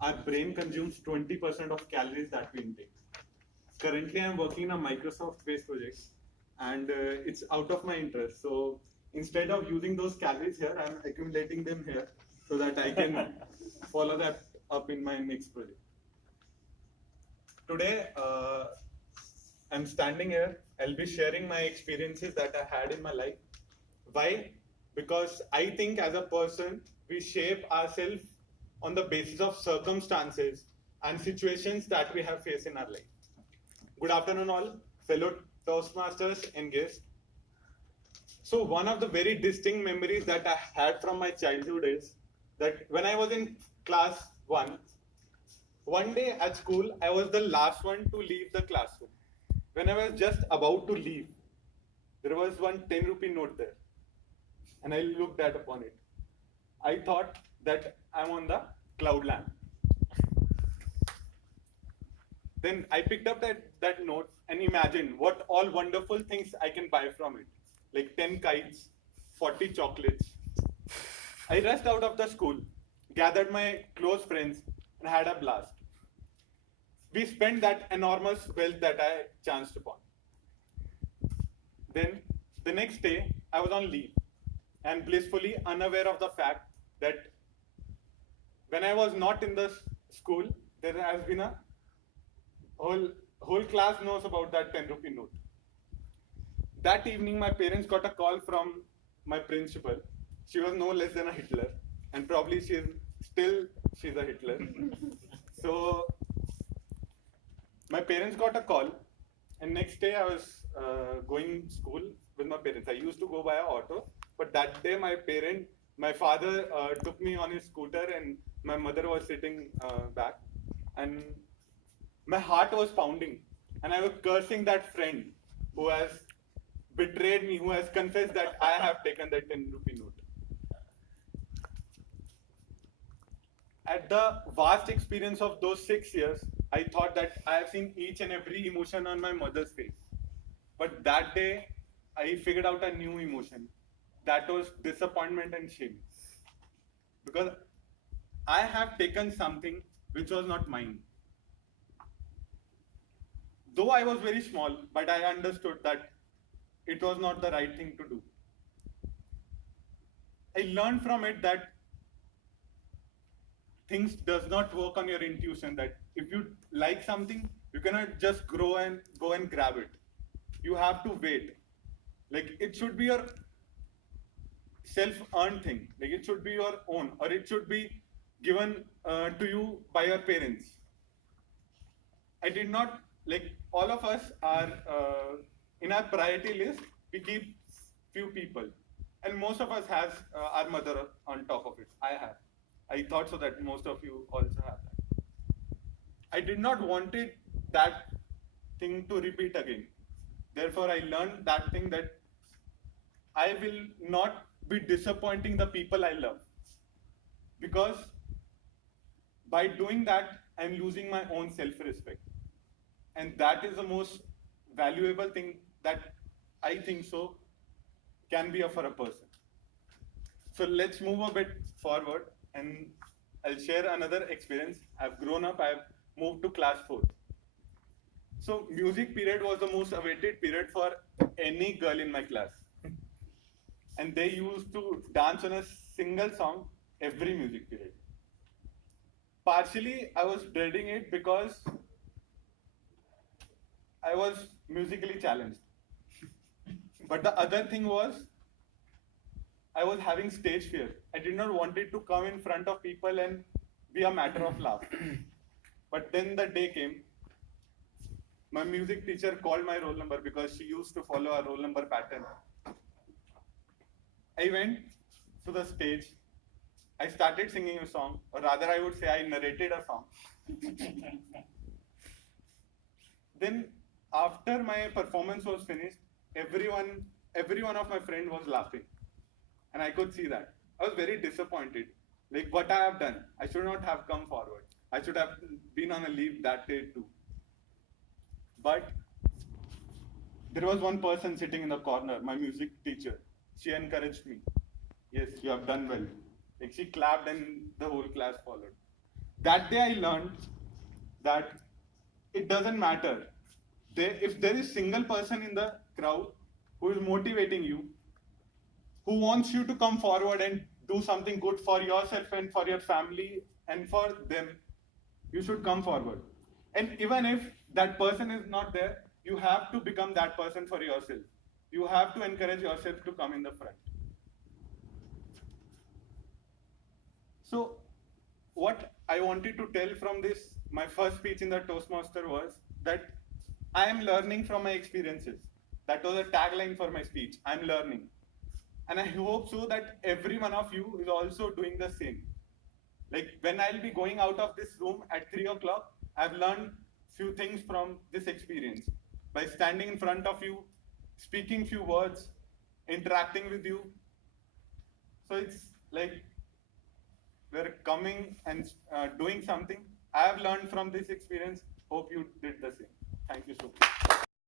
our brain consumes 20% of calories that we intake. Currently, I'm working in a Microsoft-based project, and it's out of my interest. So instead of using those calories here, I'm accumulating them here so that I can follow that up in my next project. Today, I'm standing here. I'll be sharing my experiences that I had in my life. Why? Because I think as a person, we shape ourselves on the basis of circumstances and situations that we have faced in our life. Good afternoon, all fellow Toastmasters and guests. So one of the very distinct memories that I had from my childhood is that when I was in class 1, one day at school, I was the last one to leave the classroom. When I was just about to leave, there was one 10 rupee note there. And I looked at upon it. I thought that I'm on the cloud land. Then I picked up that note and imagined what all wonderful things I can buy from it. Like 10 kites, 40 chocolates. I rushed out of the school, gathered my close friends, and had a blast. We spent that enormous wealth that I chanced upon. Then, the next day, I was on leave and blissfully unaware of the fact that when I was not in the school, there has been a whole class knows about that 10 rupee note. That evening, my parents got a call from my principal. She was no less than a Hitler, and probably she's a Hitler. So my parents got a call, and next day I was going school with my parents. I used to go by auto, but that day my father took me on his scooter, and my mother was sitting back, and my heart was pounding, and I was cursing that friend who has betrayed me, who has confessed that I have taken that 10 rupee note. At the vast experience of those 6 years, I thought that I have seen each and every emotion on my mother's face. But that day, I figured out a new emotion. That was disappointment and shame. Because I have taken something which was not mine. Though I was very small, but I understood that it was not the right thing to do. I learned from it that things does not work on your intuition, that if you like something, you cannot just go and grab it. You have to wait. Like it should be your self-earned thing. Like it should be your own, or it should be given to you by your parents. I did not, like all of us are in our priority list, we keep few people. And most of us has our mother on top of it. I have. I thought so that most of you also have that. I did not wanted that thing to repeat again. Therefore, I learned that thing that I will not be disappointing the people I love. Because by doing that, I'm losing my own self-respect. And that is the most valuable thing that I think so can be for a person. So let's move a bit forward and I'll share another experience. I've grown up, I've moved to class 4. So music period was the most awaited period for any girl in my class. And they used to dance on a single song every music period. Partially, I was dreading it because I was musically challenged. But the other thing was, I was having stage fear. I did not want it to come in front of people and be a matter of laugh. But then the day came, my music teacher called my roll number because she used to follow a roll number pattern. I went to the stage, I started singing a song, or rather I would say I narrated a song. Then after my performance was finished, every one of my friends was laughing. And I could see that. I was very disappointed. Like what I have done, I should not have come forward. I should have been on a leave that day too. But there was one person sitting in the corner, my music teacher. She encouraged me. Yes, you have done well. Like she clapped and the whole class followed. That day I learned that it doesn't matter. If there is single person in the crowd who is motivating you, who wants you to come forward and do something good for yourself and for your family and for them, you should come forward. And even if that person is not there, you have to become that person for yourself. You have to encourage yourself to come in the front. So, what I wanted to tell from this, my first speech in the Toastmaster was that I am learning from my experiences. That was a tagline for my speech. I'm learning. And I hope so that every one of you is also doing the same. Like when I'll be going out of this room at 3 o'clock, I've learned few things from this experience. By standing in front of you, speaking few words, interacting with you. So it's like we're coming and doing something. I have learned from this experience. Hope you did the same.